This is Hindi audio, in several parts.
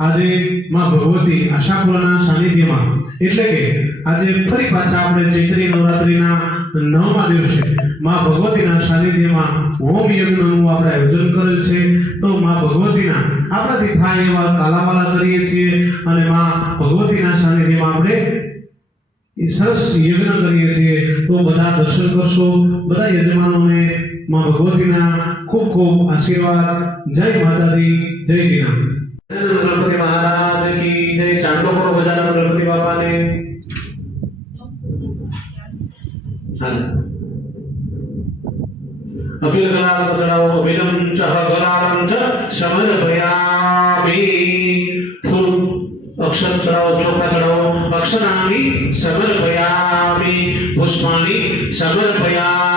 આજે માં ભગવતી આશાપુરાના સાનિધ્યમાં. એટલે આજે ફરી પાછા આપણે ચૈત્રી નવરાત્રિના નવમા દિવસે માં ભગવતીના સાનિધ્યમાં હોમ યજ્ઞનું આપણે આયોજન કરેલ છે. તો માં ભગવતીના આપણાથી થાય એવા કાલાવાલા કરીએ છીએ અને માં ભગવતીના સાનિધ્યમાં આપણે સરસ યજ્ઞ કરીએ છીએ. તો બધા દર્શન કરશો. બધા યજમાનોને માં ભગવતીના ખૂબ ખૂબ આશીર્વાદ જય માતાજી જય જીના ગણપતિ મહારાજ કી જય ચાંદો કરો બજાર ગણપતિ બાપાને હાલો અખિલ કલા ચડાવો અભિનમ ચ ગલારમ ચ સમર્પયામિ ફૂલ અક્ષર ચડાવો ચોખા ચડાવો અક્ષરામી સમર્પયામિ પુષ્પાણી સમર્પયામિ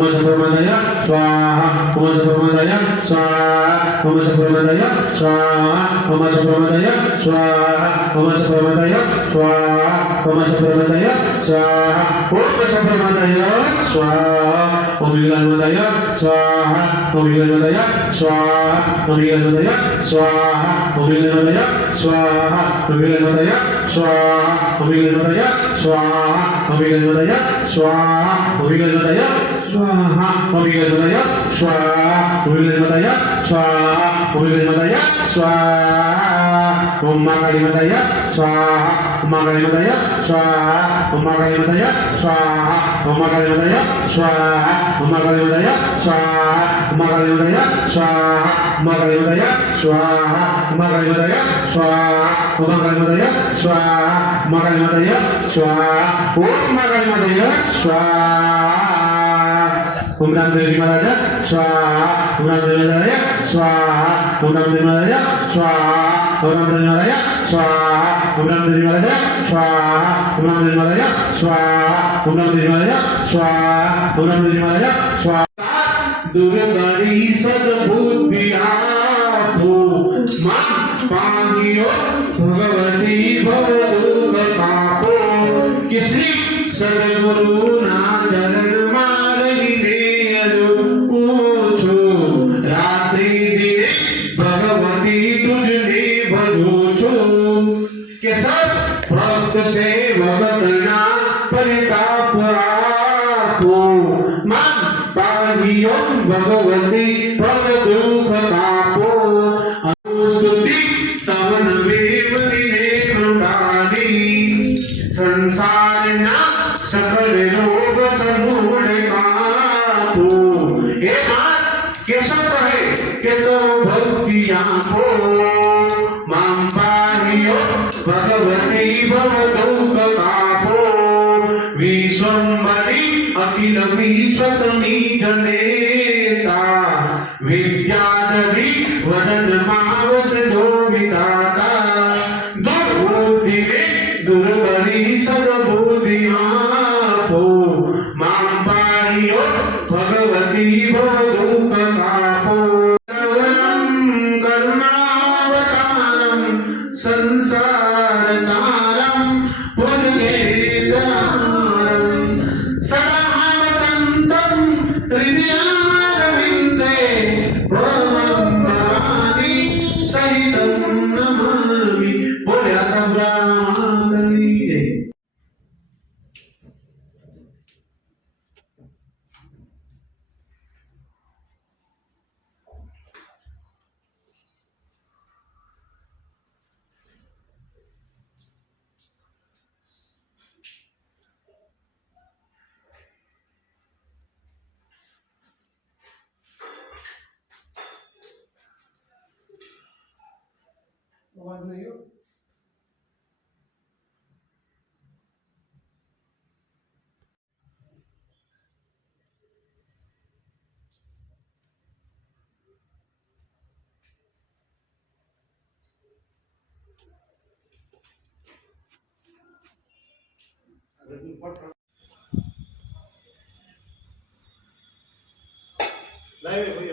ఉమశుభమదయ స్వాహ ఉమశుభమదయ స్వాహ ఉమశుభమదయ స్వాహ ఉమశుభమదయ స్వాహ ఉమశుభమదయ స్వాహ ఉమశుభమదయ స్వాహ ఉమశుభమదయ స్వాహ ఉమిగన్మదయ స్వాహ ఉమిగన్మదయ స్వాహ ఉమిగన్మదయ స్వాహ ఉమిగన్మదయ స్వాహ ఉమిగన్మదయ స్వాహ ఉమిగన్మదయ స్వాహ ఉమిగన్మదయ స్వాహ ఉమిగన్మదయ స్వాహ మమిగల్మదయ స్వాహ మమిగల్మదయ స్వాహ మమిగల్మదయ స్వాహ ఓం మా కాళీమదయ స్వాహ ఉమా కాళీమదయ స్వాహ ఉమా కాళీమదయ స్వాహ ఉమా కాళీమదయ స్వాహ ఉమా కాళీమదయ స్వాహ ఉమా కాళీమదయ స్వాహ ఉమా కాళీమదయ స్వాహ ఉమా కాళీమదయ స్వాహ ఉమా కాళీమదయ స్వాహ ఉమా కాళీమదయ స్వాహ ఓం మా కాళీమదయ స్వాహ ओमराम देवी महाराज स्वाहा ओमराम देवी महाराज स्वाहा ओमराम देवी महाराज स्वाहा ओमराम देवी महाराज स्वाहा ओमराम देवी महाराज स्वाहा ओमराम देवी महाराज स्वाहा ओमराम देवी महाराज स्वाहा ओमराम देवी महाराज स्वाहा दुर्गरी सद्बुद्धिहासो मा पानियो भगवती भवतु बतापो किसी सद भगवती पद दुख तापो तवन संसार न सकल रोग केशव कहे के तो भक्ति आपो माँ पाहियो, भगवती भव दुख तापो विश्वम्बरी अखिलमी सतमी जनेता। विद्याधरी वदन मावस जो विधाता दुर्बुद्धि दुर्बरी सदो ഹൃദയ David,